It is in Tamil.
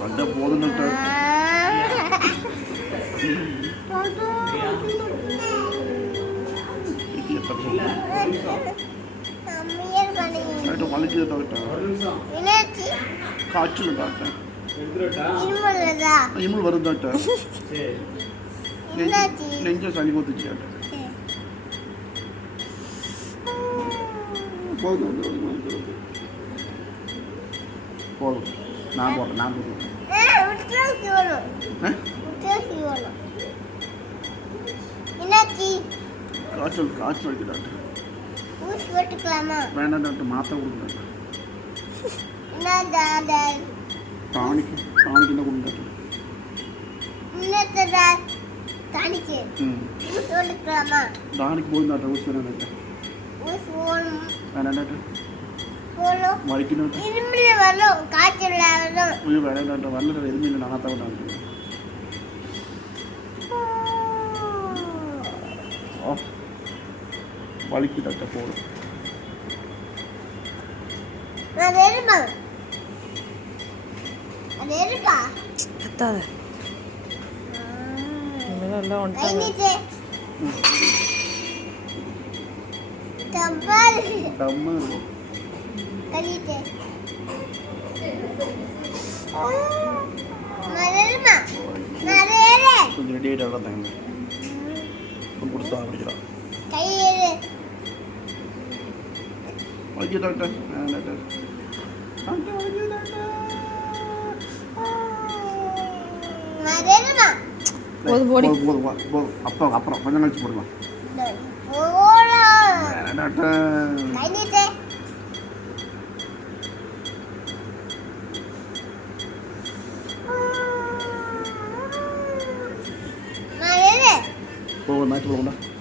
വന്ന പോകുന്നുണ്ട് വലിച്ചു டாக்டர் காய்ச்சல் டாக்டர் இருமல் வரும் டாக்டர் நெஞ்ச சளி போத்துச்சு டாக்டர் போதும் போதும் நான் போடுறேன் காய்ச்சல் இருக்கு டாக்டர் வேண்டாம் டாக்டர் மாத்திரை கொடுங்க டானிக்கு என்ன கொடுங்க டானிக்கு போதும் டாக்டர் ஊசி வேணாம் டாக்டர் வேணாம் டாக்டர் வலிக்கணும் வேணாம் டாக்டர் வரல எதுவுமே இல்லை நான் தான் டாக்டர் வலிக்கு டாக்டர் போதும் கத்தாத கொஞ்சம் ரெடி ஆகிட்டு தாங்க கொடுத்தா ஆரம்பிக்கிறான் வலிக்கு டாக்டர் டாக்டர் அப்புறம் கொஞ்சம் கழிச்சு போடலாம் டாக்டர் மேட்ச் போடுவோம்டா